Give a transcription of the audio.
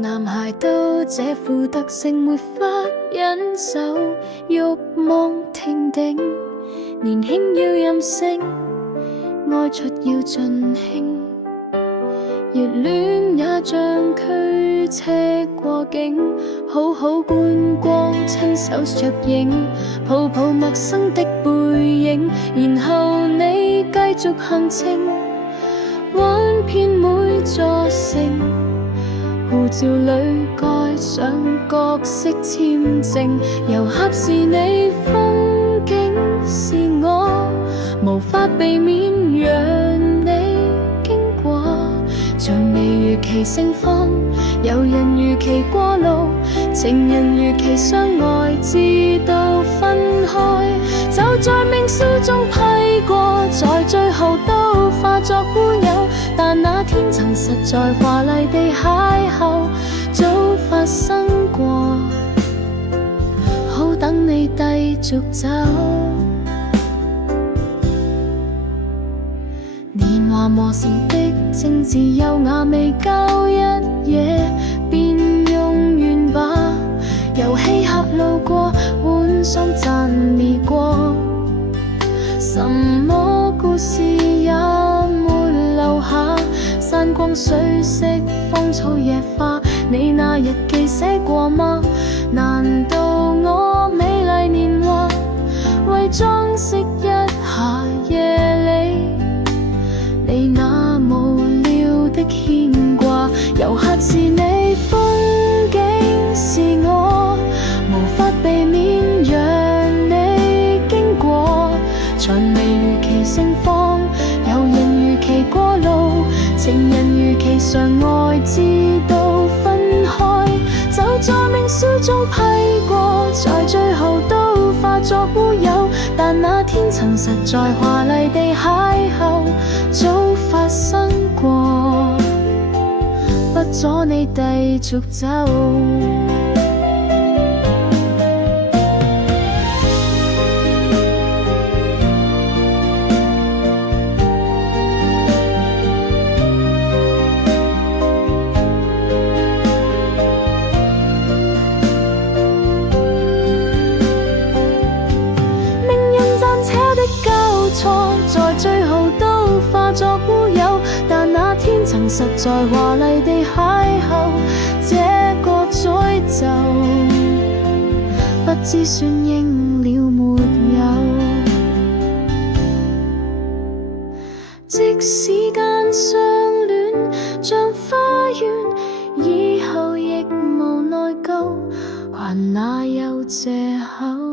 男孩都這副特性，沒法忍受慾望停定，年輕要任性，愛出要盡興，熱戀也像驅車過境，好好觀光，親手攝影，抱抱陌生的背影，然後你繼續行程，玩遍每座城，護照裏蓋上角色簽證，遊客是你，風景是我，無法避免讓你經過，像未如期盛放，有人如期過路，情人如期相愛，直到分開，就在命書中批過，在最後都化作烏有，但那天曾實在華麗地邂逅，早發生過，好等你繼續走。年華磨成的政治優雅未夠一夜便用完吧，遊戲客路過，換上讚美過，什麼故事也沒留下，山光水色，芳草野花，你那日記寫過嗎？難道我美麗年華為裝飾一下夜裏你那無聊的牽掛？遊客是你，風景是我，無法避免讓你經過，才未如期盛放，有人如期過路，情人如期相愛，直到分開，就在命書中批過，在最後都化作烏有，但那天曾實在華麗地邂逅，早發生過，不阻你繼續走。在最後都化作烏有，但那天曾實在華麗地邂逅，這個詛咒不知算應了沒有。即使間相戀像花園，以後亦無內疚，還哪有藉口？